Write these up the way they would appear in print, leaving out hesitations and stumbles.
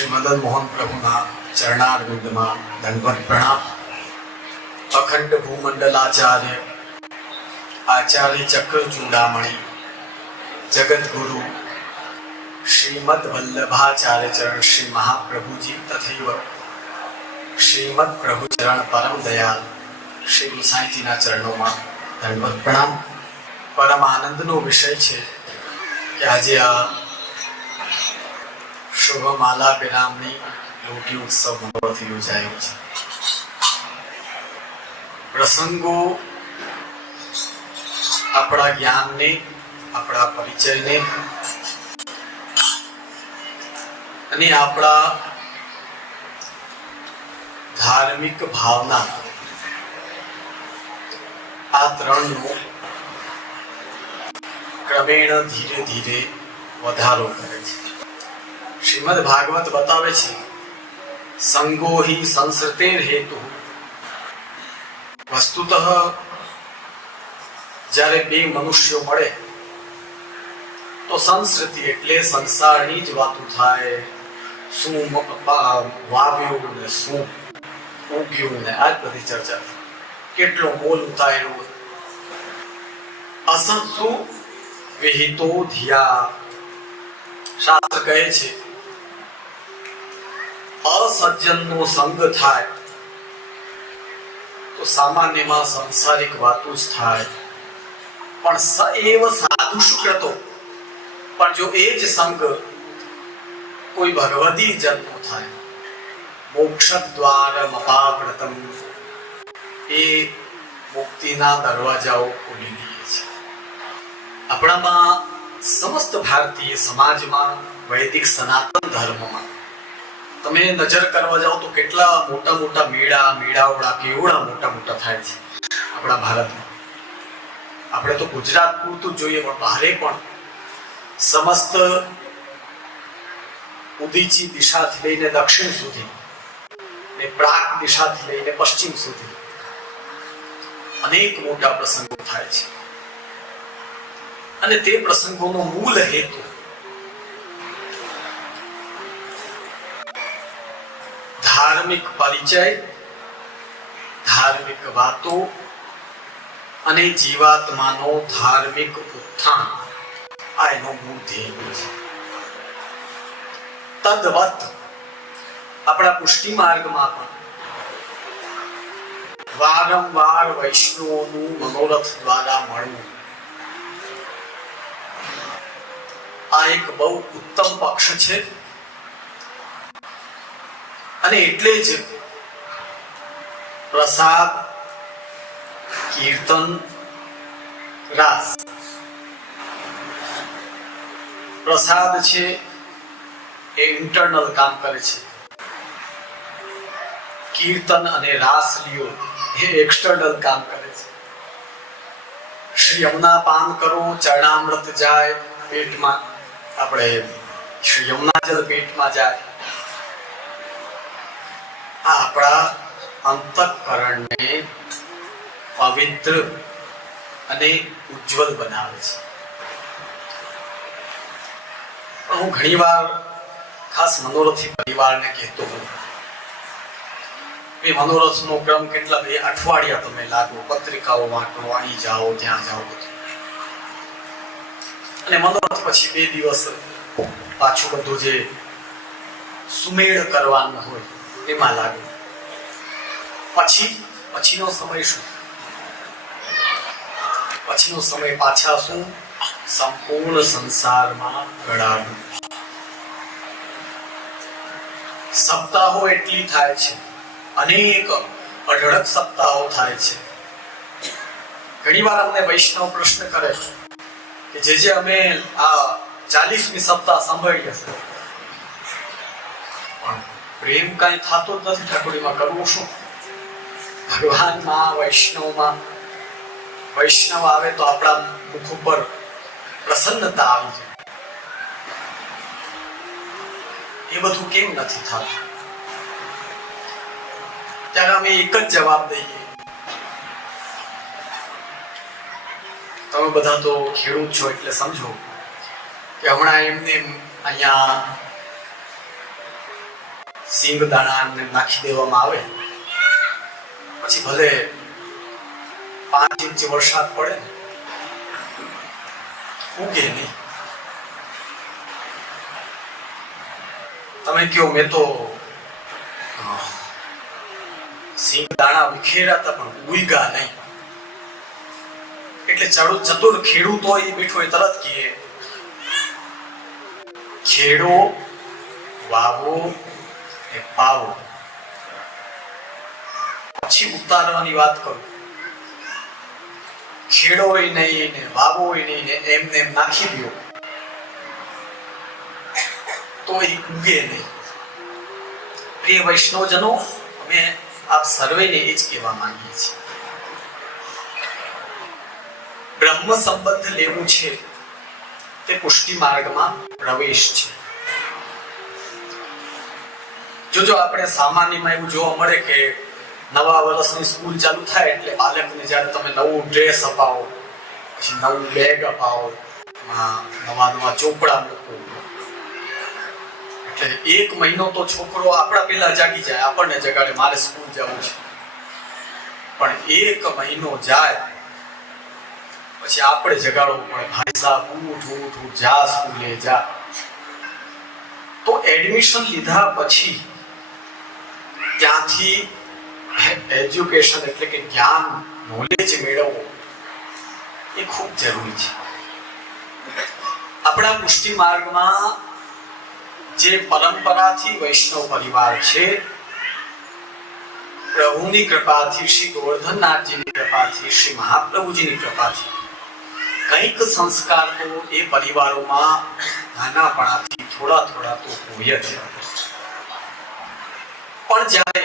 શ્રી મદન મોહન પ્રભુના ચરણારવિંદમાં દંડવત પ્રણામ. અખંડ ભૂમંડલાચાર્ય આચાર્ય ચક્ર ચૂડામણી જગદગુરુ શ્રીમદ વલ્લભાચાર્ય ચરણ શ્રી મહાપ્રભુજી તથૈવ શ્રીમદ પ્રભુ ચરણ પરમ દયાલ શ્રી ગુસાઈજીના ચરણોમાં દંડવત પ્રણામ. પરમ આનંદનો વિષય છે કે આજે આ શુભમાલા વિરામની લોટી ઉત્સવ મનોરથ યોજાયો છે. પ્રસંગો આપણા જ્ઞાનને, આપણા પરિચયને અને આપણા ધાર્મિક ભાવના આ ત્રણનો ક્રમેણ ધીરે ધીરે વધારો કરે છે. શ્રીમદ ભાગવત બતાવે છે સંગો હિ સંસૃતેર હેતુ. વસ્તુતઃ જ્યારે બે મનુષ્યો મળે તો સંસ્કૃતિ એટલે સંસારની જ વાતો થાય. શું વાવ્યું ને શું ઉગ્યું ને આ જ બધી ચર્ચા. કેટલો મોલ ઉતાર્યો. અસત્સુ વિહિતો ધિયા. શાસ્ત્ર કહે છે અસજ્જનનો સંગ થાય તો સામાન્યમાં સંસારિક વાતો જ થાય, પણ સ એવ સાધુ શુક્રતો. પણ જો એ જ સંગ કોઈ ભગવતી જન્મો થાય, મોક્ષ દ્વારમ અપાવ્રતમ, એ મુક્તિના દરવાજાઓ ખોલી દે છે. આપણામાં સમસ્ત ભારતીય સમાજમાં, વૈદિક સનાતન ધર્મમાં તમે નજર કરવા જાઓ તો કેટલા મોટા મોટા મેળાવડા કેવડા મોટા મોટા થાય છે આપણા ભારતમાં. આપણે તો ગુજરાત પૂરતું જોઈએ, પણ બહારે પણ સમસ્ત ઉદીચી દિશાથી લઈને દક્ષિણ સુધી ને પ્રાગ દિશાથી લઈને પશ્ચિમ સુધી અનેક મોટા પ્રસંગો થાય છે. અને તે પ્રસંગોનો મૂળ હેતુ ધાર્મિક પરિચય, ધાર્મિક વાતો અને જીવાત્માનો ધાર્મિક ઉત્થાન, આ એનો મૂળ ધ્યેય છે. તદવત આપણા પુષ્ટિ માર્ગમાં પણ વારંવાર વૈષ્ણવોનું મનોરથ દ્વારા મળવું આ એક બહુ ઉત્તમ પક્ષ છે. અને એટલે જ પ્રસાદ, કીર્તન, રાસ. પ્રસાદ છે એ ઇન્ટરનલ કામ કરે છે, કીર્તન અને રાસ લીઓ એ એક્સટર્નલ કામ કરે છે. શ્રી યમુના પાન કરો, ચરણામૃત જાય પેટમાં, આપણે શ્રી યમુના જલ પેટમાં જાય. આ આપણા અંતઃકરણને પવિત્ર અને ઉજ્જવલ બનાવે છે. પણ હું ઘણીવાર ખાસ મનોરથી પરિવારને કહેતો હોઉં, એ મનોરથનો ક્રમ કેટલા બે અઠવાડિયા તમે લાગો, પત્રિકાઓ વાંટો, અહીં જાઓ ત્યાં જાઓ બધું. અને મનોરથ પછી 2 દિવસ પાછું બધું જે સુમેળ કરવાનું હોય એમાં લાગે. પછીનો સમય શું? પછીનો સમય પાછા શું? સંપૂર્ણ સંસારમાં ગળાડું. સપ્તાહો એટલી થાય છે, અનેક અઢળક સપ્તાહો થાય છે. ઘણીવાર અમને વૈષ્ણવ પ્રશ્ન કરે કે જે અમે આ 40મી સપ્તાહ સાંભળી હશે, પણ પ્રેમ કઈ થતો જ નથી ઠાકોરીમાં. કરવું શું? ભગવાનમાં, વૈષ્ણવમાં. વૈષ્ણવ આવે તો આપણા મુખ ઉપર પ્રસન્નતા આવી જાય. એ બધું કેમ નથી થતું? ત્યારે અમે એક જ જવાબ દઈએ, તમે બધા તો ખેડૂત છો એટલે સમજો કે હમણાં એમને અહીંયા સિંગ દાણા નાખી દેવામાં આવે, પછી ભલે 5 ઇંચ વરસાદ પડે ઉગે નહીં. તમે કહો મેં તો સિંગ દાણા વિખેર્યા હતા પણ ઉગ્યા નહીં. એટલે ચતુર ખેડૂત હોય એ બેઠો એ તરત કહે ખેડો વાવો એ પાવો. પછી ઉતારવાની વાત કરું. ખેડો હોય નહીં ને વાવો હોય નહીં ને એમને એમ નાખી દો તો એ ઉગે નહીં. પ્રિય વૈષ્ણવજનો, અમે આપ સર્વેને એ જ કહેવા માંગીએ છીએ, બ્રહ્મ સંબંધ લેવું છે તે પુષ્ટિ માર્ગમાં પ્રવેશ છે. જો આપણે સામાન્યમાં એવું જોવા મળે કે નવા વર્ષની સ્કૂલ ચાલુ થાય એટલે બાળકને જ્યારે તમે નવું ડ્રેસ અપાવો, પછી નવું બેગ અપાવો, નવા ચોપડા મૂકો, એટલે 1 મહિનો તો છોકરો આપણા પેલા જાગી જાય, આપણને જગાડે મારે સ્કૂલ જવું છે. પણ 1 મહિનો જાય પછી આપણે જગાડવું પડે, ભાઈ સાહેબ ઉઠ જા સ્કૂલે જા. તો એડમિશન લીધા પછી ત્યાંથી એજ્યુકેશન એટલે કે જ્ઞાન નોલેજ મેળવવું એ ખૂબ જરૂરી છે. આપણા પુષ્ટિ માર્ગમાં જે પરંપરાથી વૈષ્ણવ પરિવાર છે, પ્રભુની કૃપાથી, શ્રી ગોવર્ધનનાથજીની કૃપાથી, શ્રી મહાપ્રભુજીની કૃપાથી કંઈક સંસ્કાર તો એ પરિવારોમાં નાનાપણાથી થોડા થોડા તો હોય જ. પણ જ્યારે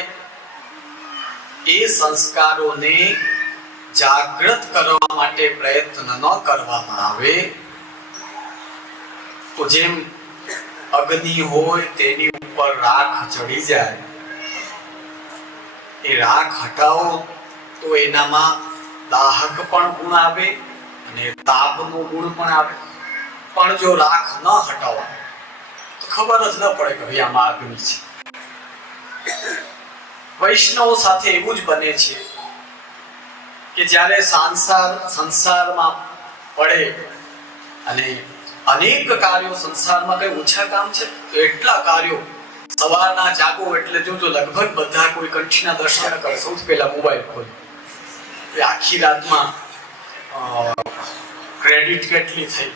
એ સંસ્કારોને જાગૃત કરવા માટે પ્રયત્ન ન કરવામાં આવે તો જેમ અગ્નિ હોય તેની ઉપર રાખ ચડી જાય, એ રાખ હટાવો તો એનામાં દાહક પણ ગુણ આવે અને તાપનો ગુણ પણ આવે. પણ જો રાખ ન હટાવો તો ખબર જ ન પડે કે ભાઈ આમાં અગ્નિ છે. વૈષ્ણવ સાથે એવું જ બને છે કે જ્યારે સંસારમાં પડે અને અનેક કાર્યો, સંસારમાં કઈ ઓછા કામ છે તો એટલા કાર્યો, સવારના જાગો એટલે જોજો લગભગ બધા કોઈ કંઠીના દર્શન કરે, સૌથી પહેલા મોબાઈલ ખોલે, આખી રાતમાં ક્રેડિટ કેટલી થઈ,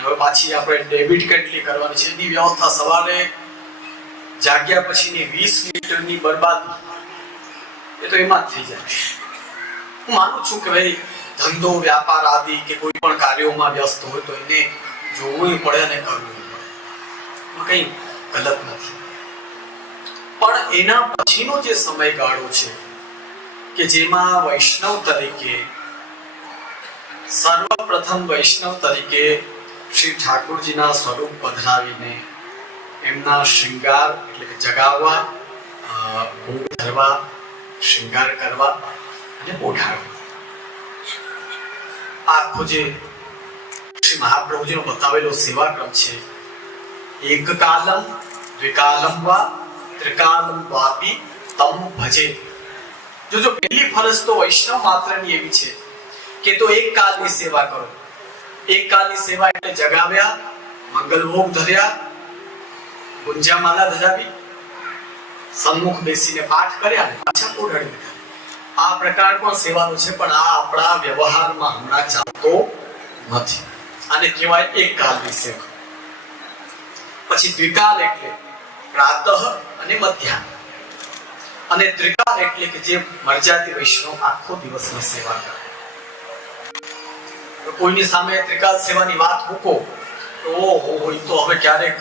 હવે પાછી આપણે ડેબિટ કેટલી કરવાની છે, એની વ્યવસ્થા સવારે જાગ્યા પછીની 20 મિનિટની બરબાદી એ તો એમાં જ થઈ જાય. હું માનું છું કે ભાઈ ધંધો વ્યાપાર આદિ કે કોઈ પણ કાર્યોમાં વ્યસ્ત હોય તો એને જોવું પડે અને કરવું પડે, કઈ ગલત નથી. પણ એના પછીનો જે સમયગાળો છે કે જેમાં વૈષ્ણવ તરીકે, સર્વપ્રથમ વૈષ્ણવ તરીકે શ્રી ઠાકોરજીના સ્વરૂપ પધરાવીને એમના શૃંગાર એટલે કે જગાવવા, ભોગ ધરવા, શૃંગાર કરવા અને ઓઢાડવા, આખો જે શ્રી મહાપ્રભુજીનો બતાવેલો સેવાક્રમ છે. એક કાલમ દ્વિકાલમ વા ત્રિકાલમ વાપી તમ ભજે. જો પહેલી ફરજ તો વૈષ્ણવ માત્રની એવી છે કે તો એક કાલની સેવા કરો. એક કાલની સેવા એટલે જગાવ્યા, મંગલ ભોગ ધર્યા, ગુંજામાલા ધરાવી, સન્મુખ બેસીને પાઠ કર્યા અને પાછા ઓઢાડી દીધા. આ પ્રકાર પણ સેવાનો છે, પણ આ આપણા વ્યવહારમાં હમણાં ચાલતો નથી. આને કહેવાય એક કાલની સેવા. પછી દ્વિકાલ એટલે પ્રાતઃ અને મધ્યાહ્ન, અને ત્રિકાલ એટલે કે જે મરજાતી વૈષ્ણવ આખો દિવસની સેવા કરે. કોઈની સામે ત્રિકાલ સેવાની વાત મૂકો તો ઓહો તો હવે ક્યારેક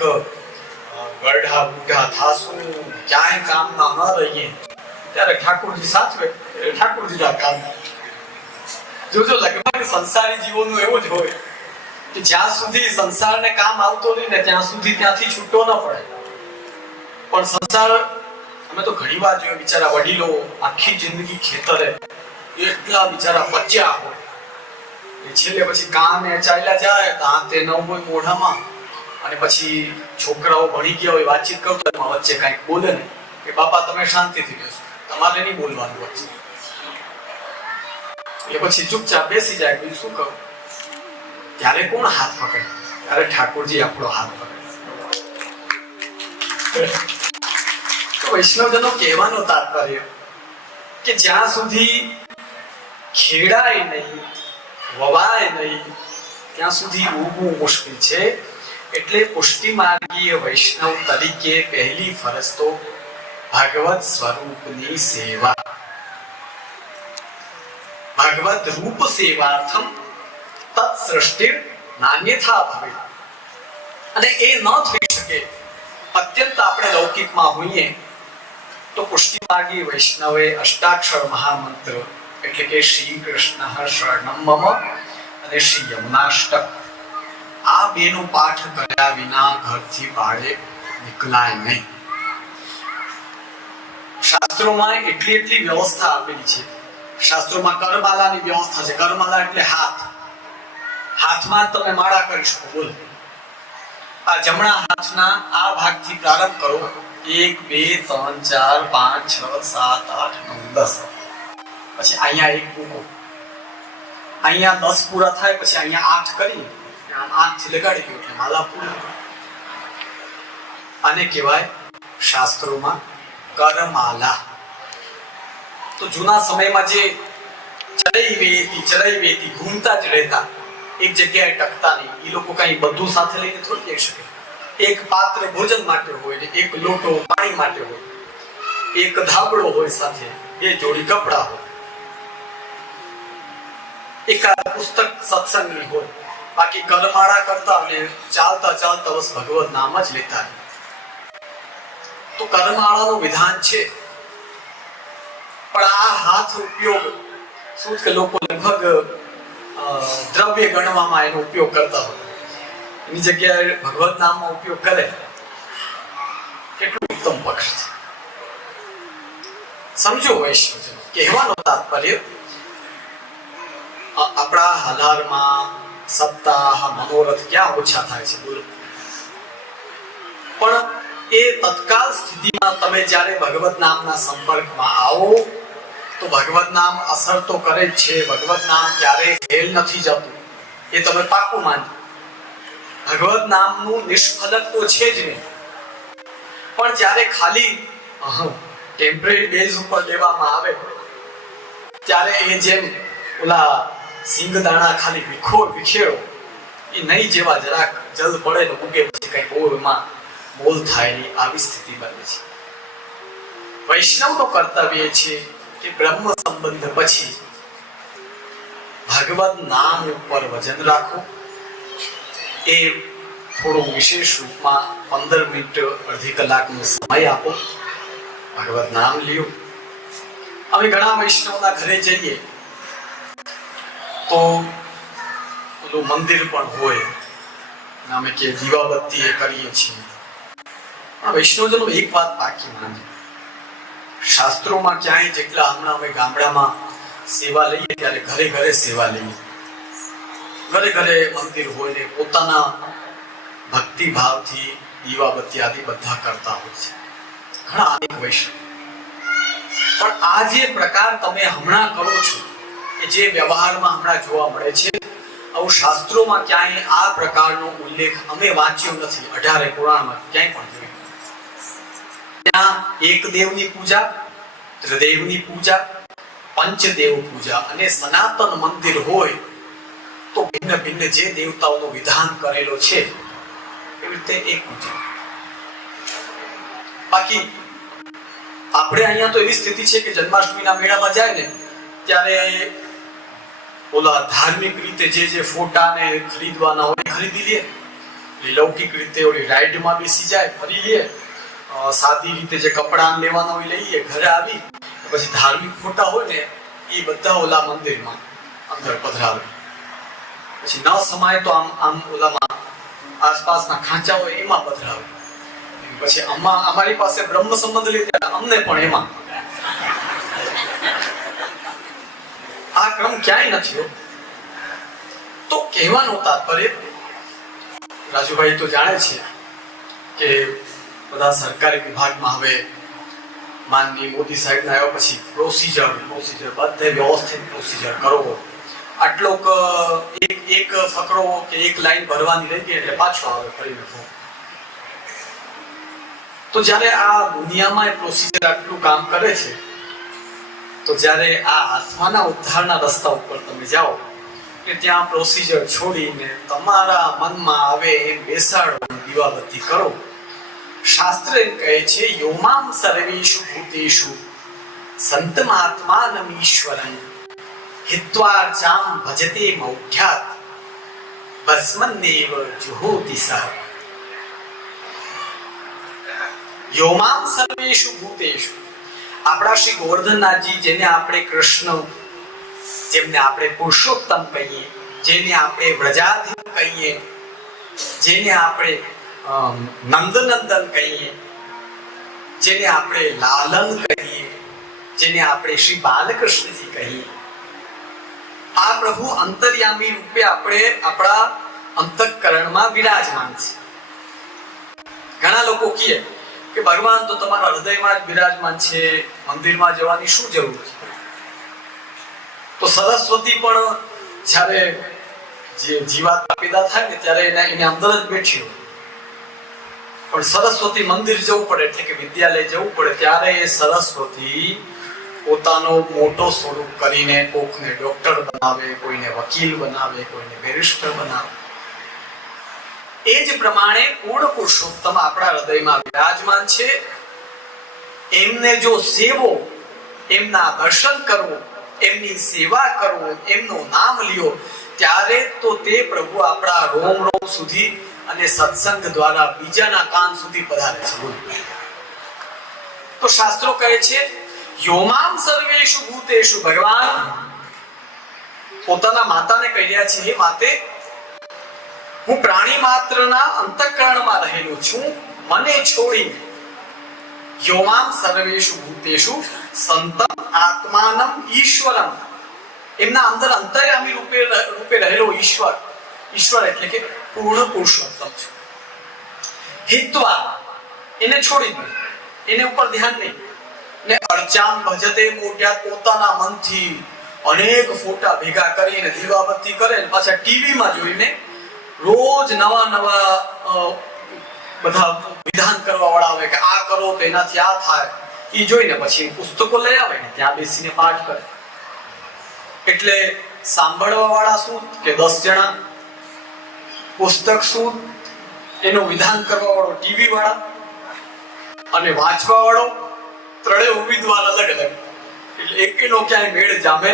ગરડા બુઢા થાશું, ક્યાંય કામમાં ન રહીએ, ત્યારે ઠાકોરજી સાચવે, ઠાકોરજીના કામ. જોજો લગભગ સંસારી જીવોનું એવું જ હોય કે જ્યાં સુધી સંસારને કામ આવતો નહીં ને ત્યાં સુધી ત્યાંથી છૂટો ન પડે. પણ સંસાર, અમે તો ઘણી વાર જોયું, બિચારા વડીલો આખી જિંદગી ખેતરે એટલા બિચારા પચ્યા હોય, છેલ્લે પછી કામે ચાલ્યા જાય, દાંતે ન હોય મોઢામાં, અને પછી છોકરાઓ ભણી ગયા હોય, વાતચીત કરતો એમાં વચ્ચે કાંઈક બોલે ને કે બાપા તમે શાંતિથી બેસો, તમારે નહીં બોલવાનું વચ્ચે. એટલે પછી ચૂપચાપ બેસી જાય. બીજું શું કહું? ત્યારે કોણ હાથ પકડે? ત્યારે ઠાકોરજી આપણો હાથ પકડે. તો વૈષ્ણવજનો કહેવાનો તાત્પર્ય કે જ્યાં સુધી ખેડાય નહીં, વવાય નહીં, ત્યાં સુધી ઉગવું મુશ્કેલ છે. એટલે પુષ્ટિ માર્ગીય વૈષ્ણવ તરીકે પહેલી ફરજ તો ભાગવત સ્વરૂપની સેવા, ભાગવત રૂપ સેવાર્થમ તત્ સૃષ્ટિ નાન્યથા ભવે. અને એ ન થઈ શકે અત્યંત આપણે લૌકિકમાં હોઈએ તો પુષ્ટિ માર્ગી વૈષ્ણવે અષ્ટાક્ષર મહામંત્ર એટલે કે શ્રી કૃષ્ણ શરણમ મમ અને શ્રી યમુનાષ્ટક આ બેનો પાઠ કર્યા વિના ઘરથી બાળે નીકળાય નહીં. શાસ્ત્રોમાં એટલી વ્યવસ્થા આપેલી છે. શાસ્ત્રોમાં કરમાલાની વ્યવસ્થા છે. કરમાલા એટલે હાથ. હાથમાં તમે માળા કરી શકો. બોલો, આ જમણા હાથના આ ભાગથી પ્રારંભ કરો. 1 2 3 4 5 6 7 8 9 10. પછી અહીંયા એક મૂકો, અહીંયા 10 પૂરા થાય, પછી અહીંયા 8 કરી આમ 8 થી લગાડી દો એટલે માલા પૂરી. આને કહેવાય શાસ્ત્રોમાં કરમાલા. તો જૂના સમયમાં જે ચડાઈ વેતી ઘૂમતા જ રહેતા, એક જગ્યાએ ટકતા નહીં. એ લોકો કઈ બધું સાથે લઈને થોડી જઈ શકે. એક પાત્ર ભોજન માટે હોય ને એક લોટો પાણી માટે હોય, એક ધાબળો હોય, સાથે બે જોડી કપડા હોય, એકાદ પુસ્તક સત્સંગની હોય. બાકી કરમાળા કરતા અને ચાલતા ચાલતા બસ ભગવત નામ જ લેતા. તો કરમાળાનું વિધાન છે. પણ આ હાથ ઉપયોગ શું કે લોકો લગભગ દ્રવ્ય ગણવામાં એનો ઉપયોગ કરતા હોય, એની જગ્યાએ ભગવત નામનો ઉપયોગ કરે એટલું ઉત્તમ પક્ષ છે. સમજો વૈષ્ણવ કહેવાનો તાત્પર્ય આપણા હાલારમાં સપ્તાહ મનોરથ ક્યાં ઓછા થાય છે બોલો. પણ એ તત્કાલ સ્થિતિમાં તમે જ્યારે ભગવત નામના સંપર્કમાં આવો તો ભગવત નામ અસર તો કરે જ છે. ભગવત નામ ક્યારેય ફેલ નથી જતું, એ તમે પાકું માનજો. ભગવત નામનું નિષ્ફલક તો છે જ નહીં. પણ જ્યારે ખાલી ટેમ્પરરી બેઝ ઉપર લેવામાં આવે ત્યારે એ જેમ ઓલા સિંગદાણા ખાલી વિખેરો એ નહીં જેવા જરાક જલ પડે ને ઉગે પછી કઈ બહુ એમાં મોલ થાય નહીં, આવી સ્થિતિ બને છે. વૈષ્ણવનો કર્તવ્ય છે કે બ્રહ્મ સંબંધ પછી ભગવત નામ ઉપર વજન રાખો. એ થોડું વિશેષ રૂપમાં 15 મિનિટ અડધી કલાકનો સમય આપો, ભગવત નામ લ્યો. અમે ઘણા વૈષ્ણવના ઘરે જઈએ તો પેલું મંદિર પણ હોય, અમે કે દીવાબત્તી એ કરીએ છીએ. પણ વૈષ્ણવજનો એક વાત પાકી માને, શાસ્ત્રોમાં ક્યાંય જેટલા હમણાં અમે ગામડામાં સેવા લઈએ ત્યારે ઘરે ઘરે સેવા લઈએ, ઘરે ઘરે મંદિર હોય ને પોતાના ભક્તિ ભાવથી દીવાબત્તી આદિ બધા કરતા હોય છે ઘણા અનેક વૈષ્ણવ. પણ આ જે પ્રકાર તમે હમણાં કરો છો કે જે વ્યવહારમાં હમણાં જોવા મળે છે, આવું શાસ્ત્રોમાં ક્યાંય આ પ્રકારનો ઉલ્લેખ અમે વાંચ્યો નથી. 18 પુરાણમાં ક્યાંય પણ જોયું. ત્યાં એક દેવની પૂજા, ત્રિદેવની પૂજા, પંચદેવ પૂજા અને સનાતન મંદિર હોય તો ભિન્ન ભિન્ન જે દેવતાઓનો વિધાન કરેલો છે એવી રીતે એક પૂજા. બાકી આપણે અહીંયા તો એવી સ્થિતિ છે કે જન્માષ્ટમીના મેળામાં જાય ને ત્યારે ઓલા ધાર્મિક રીતે જે ફોટા ને ખરીદવાના હોય ખરીદી લે, લૌકિક રીતે ઓલી રાઈડમાં બેસી જાય, ફરી લે, સાદી રીતે જે કપડા લેવાના હોય લઈએ, ઘરે આવી પછી ધાર્મિક ફોટા હોય ને એ બધા ઓલા મંદિરમાં અંદર પધરાવે. પછી ન સમાય તો આમ ઓલામાં આસપાસના ખાંચા હોય એમાં પધરાવે. પછી અમારી પાસે બ્રહ્મ સંબંધ લીધે અમને પણ એમાં. આ ક્રમ ક્યાંય નથી. તો કહેવાનું તાત્પર્ય રાજુભાઈ તો જાણે છે કે બધા સરકારી વિભાગમાં હવે માનની મોદી સાહેબના આવ્યા પછી પ્રોસિજર બધે વ્યવસ્થિત પ્રોસિજર કરવો. આટલો એક ફકરો કે એક લાઈન ભરવાની રહી ગઈ એટલે પાછો આવે ફરીને ફોન. તો જ્યારે આ દુનિયામાં એ પ્રોસિજર આટલું કામ કરે છે, તો જ્યારે આ આત્માના ઉદ્ધારના રસ્તા ઉપર તમે જાઓ કે ત્યાં પ્રોસિજર છોડીને તમારા મનમાં આવે એમ બેસાડો, દીવાબત્તી કરો. શાસ્ત્ર એમ કહે છે, યોમામ સર્વેષુ ભૂતેષુ સંતમાત્માનમ ઈશ્વરં હિત્વાર્ચામ ભજતે મૌઢ્યાત ભસ્મન્નેવ જુહોતિ સહ. યોમામ સર્વેષુ ભૂતેષુ, આપણા શ્રી ગોવર્ધનનાથજી, જેને આપણે કૃષ્ણ, જેમને આપણે પુરુષોત્તમ કહીએ, જેને આપણે વ્રજાધીન કહીએ, જેને આપણે નંદનંદન કહીએ, જેને આપણે લાલન કહીએ, જેને આપણે શ્રી બાલકૃષ્ણજી કહીએ, આ પ્રભુ અંતર્યામી રૂપે આપણે આપણા અંતઃકરણમાં વિરાજમાન છે. ઘણા લોકો કહે કે ભગવાન તો તમારા હૃદયમાં જ બિરાજમાન છે, મંદિરમાં જવાની શું જરૂર છે? તો સરસ્વતી પણ જ્યારે જે જીવાત્મા પેદા થાય ને ત્યારે એને અંદર જ બેઠી હોય, પણ સરસ્વતી મંદિર જવું પડે એટલે કે વિદ્યાલય જવું પડે ત્યારે એ સરસ્વતી પોતાનો મોટો સ્વરૂપ કરીને કોકને ડોક્ટર બનાવે, કોઈને વકીલ બનાવે, કોઈને બેરિસ્ટર બનાવે. એ જ પ્રમાણે પૂર્ણ પુરુષોત્તમ આપણા હૃદયમાં વિરાજમાન છે. એમને જો સેવો, એમના દર્શન કરવો, એમની સેવા કરવો, એમનું નામ લ્યો, ત્યારે તો તે પ્રભુ આપણા રોમ રોમ સુધી અને સત્સંગ દ્વારા બીજાના કાન સુધી પધારે છે. તો શાસ્ત્રો કહે છે, યોમામ સર્વેષુ ભૂતેષુ, ભગવાન પોતાના માતાને કહી રહ્યા છે, હે માતે, હું પ્રાણી માત્રના અંતઃકરણમાં રહેલો છું, મને છોડીને. યોમામ સર્વેષુ ભૂતેષુ સંતમ આત્માનમ ઈશ્વરમ, એમના અંદર અંતર્યામી રૂપે રહેલો ઈશ્વર, ઈશ્વર એટલે કે પૂર્ણ પુરુષોત્તમ છે. હિત્વા, એને છોડી દે, એને ઉપર ધ્યાન નહીં. ને અર્ચામ ભજતે મોઢ્યાત, પોતાના મનથી અનેક ફોટા ભેગા કરીને દીવાબત્તી કરે, પાછા ટીવીમાં જોઈને રોજ નવા બધા વિધાન કરવા વાળા આવે કે આ કરો તો એનાથી આ થાય, એ જોઈને પછી પુસ્તકો લઈ આવે ને ત્યાં બેસીને પાઠ કરે. એટલે સાંભળવા વાળા શું કે 10 જણા, પુસ્તક શું એનું વિધાન કરવા વાળો ટીવી વાળા, અને વાંચવા વાળો ત્રણેય ઉમેદવાર અલગ અલગ. એટલે એકેનો ક્યાંય મેળ જામે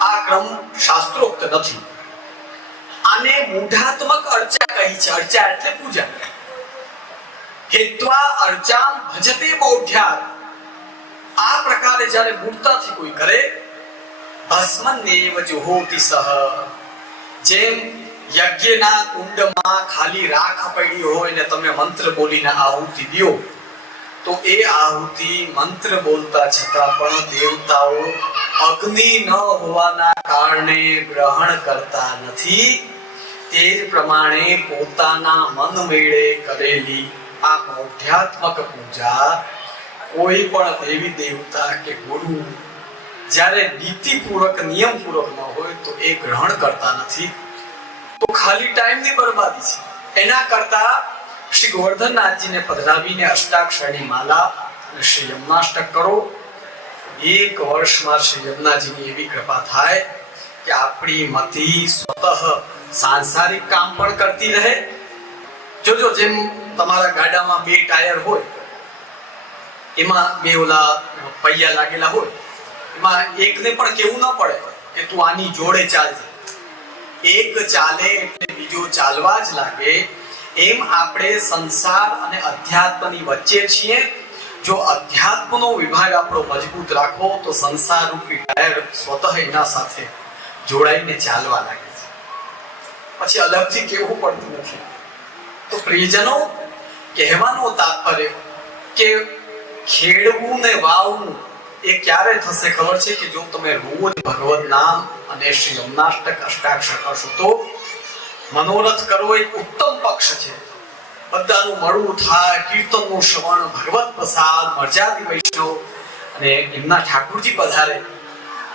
આ ક્રમ શાસ્ત્રોક્ત નથી. આને મૂઢાત્મક અર્ચા કહી છે. અર્ચા એટલે પૂજા. હેત્વા અર્ચામ ભજતે બૌઢ્યાત, આ પ્રકારે જ્યારે મૂઢતાથી કોઈ કરે, ભસ્મન્નેવ જુહોતિ સહ, જેમ યજ્ઞના કુંડમાં ખાલી રાખ પડી હોય ને તમે મંત્ર બોલીને આહુતિ દો, તો એ આહુતિ મંત્ર બોલતા છતાં પણ દેવતાઓ અગ્નિ ન હોવાના કારણે ગ્રહણ કરતા નથી. તે જ પ્રમાણે પોતાના મન મેળે કરેલી આ બૌદ્ધાત્મક પૂજા કોઈ પણ દેવી દેવતા કે ગુરુ જ્યારે નીતિપૂર્વક નિયમપૂર્વક ન હોય તો એ ગ્રહણ કરતા નથી. તો ખાલી ટાઈમની બરબાદી છે. એના કરતા શ્રી ગોવર્ધનનાથજીને પધરાવીને અષ્ટાક્ષરની માલા અને શ્રી યમનાષ્ટક કરો. એક વર્ષમાં શ્રી યમનાજીની એવી કૃપા થાય કે આપણી મતિ સ્વતઃ સાંસારિક કામ પણ કરતી રહે. જોજો, જેમ તમારા ગાડામાં 2 ટાયર હોય, એમાં 2 ઓલા પૈયા લાગેલા હોય, એમાં એકને પણ કેવું ન પડે કે તું આની જોડે ચાલજે. એક ચાલે એટલે બીજો ચાલવા જ લાગે. એમ આપણે સંસાર અને અધ્યાત્મની વચ્ચે છીએ. જો અધ્યાત્મનો વિભાગ આપણો મજબૂત રાખો તો સંસાર રૂપી ટાયર સ્વતઃ એના સાથે જોડાઈને ચાલવા લાગે છે, પછી અલગથી કેવું પડતું નથી. તો પ્રિયજનો, કહેવાનો તાત્પર્ય કે ખેડવું ને વાવવું એ ક્યારે થશે ખબર છે? કે જો તમે રોજ ભગવત નામ અને શ્રી યમનાષ્ટક અષ્ટાક્ષર કરશો તો મનોરથ કરવો એક ઉત્તમ પક્ષ છે. બધાનું મળવું થાય, કીર્તનનું શ્રવણ, ભગવત પ્રસાદ, મર્યાદી વૈષ્ણવ અને એમના ઠાકુરજી પધારે,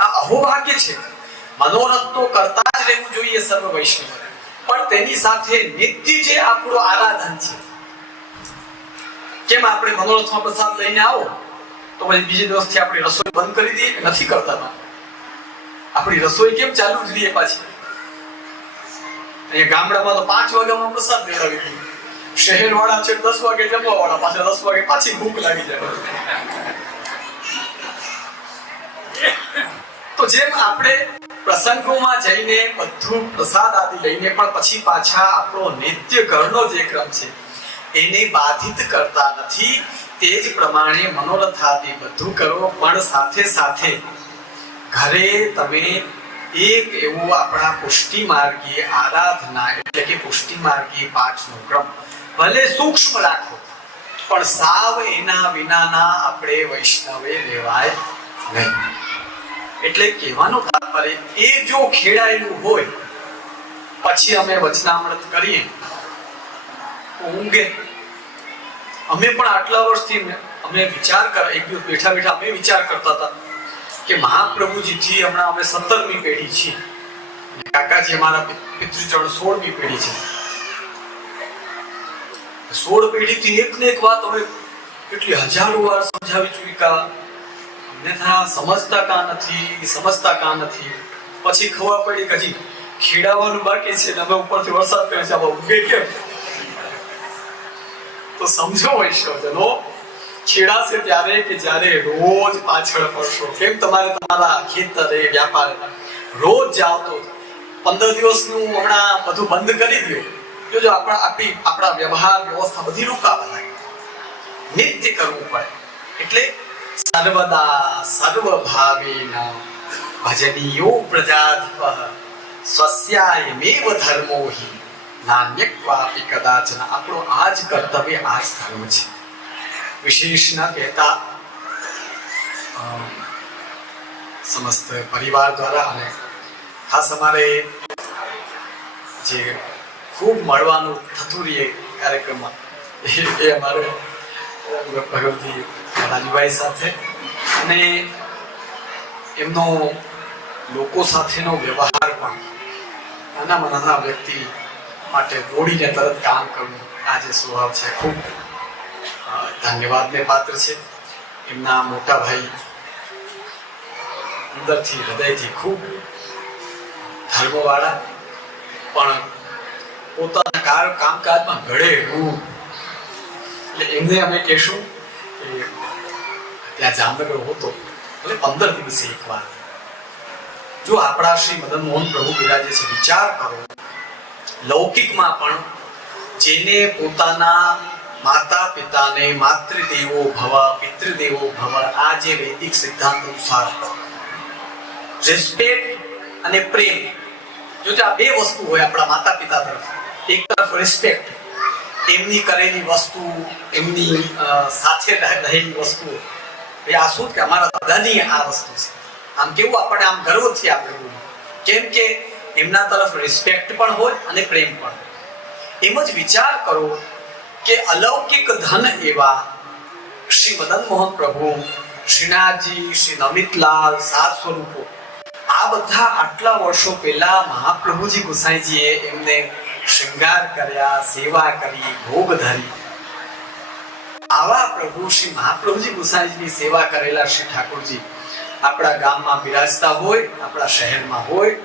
આ અહોભાગ્ય છે. મનોરથ તો કરતા જ રહેવું જોઈએ સર્વ વૈષ્ણવ, પણ તેની સાથે નિત્ય જે આપણું આરાધન છે. કેમ આપણે મનોરથમાં પ્રસાદ લઈને આવો તો પછી બીજે દિવસથી આપણી રસોઈ બંધ કરી દઈએ? નથી કરતા. આપણી રસોઈ કેમ ચાલુ જ રહીએ પાછી? અહીંયા ગામડામાં તો 5 વાગ્યામાં પ્રસાદ મેળવી દઈએ, શહેર વાળા છે 10 વાગે જમવા વાળા, પાછા 10 વાગે પાછી ભૂખ લાગી જાય. તો જેમ આપણે પ્રસંગોમાં જઈને બધું પ્રસાદ આદિ લઈને પણ પછી પાછા આપણો નિત્ય ઘરનો જે ક્રમ છે એને બાધિત કરતા નથી, તે જ પ્રમાણે મનોરથ આદિ બધું કરો, પણ સાથે સાથે ઘરે તમે એક એવું આપણા પુષ્ટિ માર્ગીય આરાધના એટલે કે પુષ્ટિ માર્ગીય પાઠનો ક્રમ ભલે સૂક્ષ્મ રાખો, પણ સાવ એના વિનાના આપણે વૈષ્ણવે લેવાય નહીં. એટલે કહેવાનું તાત્પર્ય એ જો ખેડાયેલું હોય પછી અમે વચનામૃત કરીએ ઊંઘે. અમે પણ આટલા વર્ષથી અમે વિચાર કર એક દિવસ બેઠા બેઠા અમે વિચાર કરતા હતા કે મહાપ્રભુજીથી હમણાં અમે 17મી પેઢી છીએ, કાકાજી અમારા પિતૃચરણ 16મી પેઢી છે. 16 પેઢીથી એક ને એક વાત હવે કેટલી હજારો વાર સમજાવી ચૂક્યા, સમજતા કા નથી. પછી ખબર પડી કે હજી ખેડાવાનું બાકી છે ને અમે ઉપરથી વરસાદ કરે છે, ઊંઘે કેમ? તો સમજો વૈષ્ણવજનો, ખેડાશે ત્યારે કે જ્યારે રોજ પાછળ પડશો. કેમ તમારે તમારા ખેતરે વ્યાપારે રોજ જાઓ તો 15 દિવસનું હમણાં બધું બંધ કરી દો, જોજો આપણા વ્યવહાર વ્યવસ્થા બધી રોકાવા લાગે. નિત્ય કરવું પડે. એટલે સર્વદા સર્વભાવેન ભજનીયો પ્રજાધિપઃ સ્વસ્યાયમેવ ધર્મો હિ નાન્યક્વાપી કદાચન. આપણો આ જ કર્તવ્ય, આ જ ધર્મ છે. વિશેષ ન કહેતા સમસ્ત પરિવાર દ્વારા અને ખાસ અમારે જે ખૂબ મળવાનું થતું રહીએ કાર્યક્રમમાં એ અમારે ભગવતી રાજુભાઈ સાથે અને એમનો લોકો સાથેનો વ્યવહાર પણ નાનામાં નાના વ્યક્તિ માટે દોડીને તરત કામ કરવું આ જે સ્વભાવ છે ખૂબ ધન્યવાદને પાત્ર છે. એમના મોટા ભાઈ અંદરથી હૃદયથી ખૂબ ધર્મવાળા, પણ પોતાના કામકાજમાં ઘડે રૂ. એટલે એમને અમે કહેશું કે ત્યાં જામનગર હોતો એટલે 15 દિવસે એકવાર જો આપણા શ્રી મદન મોહન પ્રભુ બિરાજે છે. વિચાર કરો, લૌકિકમાં પણ જેને પોતાના માતા પિતાને માતૃદેવો ભવ પિતૃદેવો ભવ આ જે વૈદિક સિદ્ધાંત અનુસાર રિસ્પેક્ટ અને પ્રેમ, જો આ બે વસ્તુ હોય આપણા માતા પિતા તરફ, એક તરફ રિસ્પેક્ટ, એમની કરેલી વસ્તુ, એમની સાથે રહેલી વસ્તુ, એ આ શું કે અમારા દાદાની આ વસ્તુ છે, આમ કેવું આપણને આમ ગર્વથી આપણે, કેમ કે એમના તરફ રિસ્પેક્ટ પણ હોય અને પ્રેમ પણ. એમ જ વિચાર કરો કે અલૌકિક ધન એવા શ્રી મદન મોહન પ્રભુ, શ્રીનાથજી, શ્રી નમિતલાલ, સાત સ્વરૂપો, આ બધા આટલા વર્ષો પહેલા મહાપ્રભુજી ગુસાઈજીએ એમને શૃંગાર કર્યા, સેવા કરી, ભોગ ધરી. આવા પ્રભુ શ્રી મહાપ્રભુજી ગુસાઈજીની સેવા કરેલા શ્રી ઠાકોરજી આપણા ગામમાં બિરાજતા હોય, આપણા શહેરમાં હોય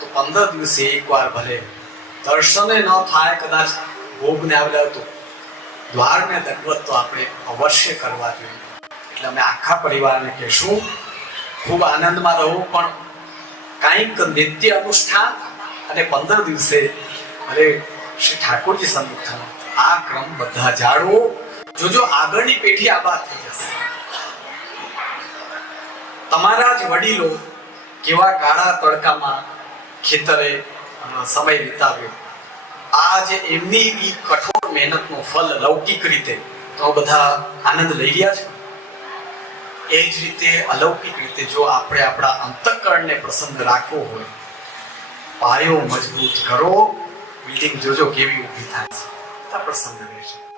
તો 15 દિવસે એકવાર ભલે દર્શને ન થાય, કદાચ ભોગને આવ્યા તો દ્વારને દંડવત તો આપણે અવશ્ય કરવા જોઈએ. એટલે અમે આખા પરિવારને કહેશું ખૂબ આનંદમાં રહો, પણ કાંઈક નિત્ય અનુષ્ઠાન અને 15 દિવસે ભલે શ્રી ઠાકોરજી સન્મુખ થવાનો આ ક્રમ બધા જાળવો. જોજો આગળની પેઢી આબાદ થઈ જશે. તમારા જ વડીલો કેવા કાળા તડકામાં ખેતરે સમય વિતાવ્યો, આજ એમની કઠોર મહેનતનું ફલ લૌકિક રીતે તો બધા આનંદ લઈ રહ્યા છે. એ જ રીતે અલૌકિક રીતે જો આપણે આપણા અંતઃકરણને પ્રસન્ન રાખવો હોય, પાયો મજબૂત કરો, બિલ્ડિંગ જોજો કેવી ઊભી થાય છે. આ પ્રસંગ રહેશે.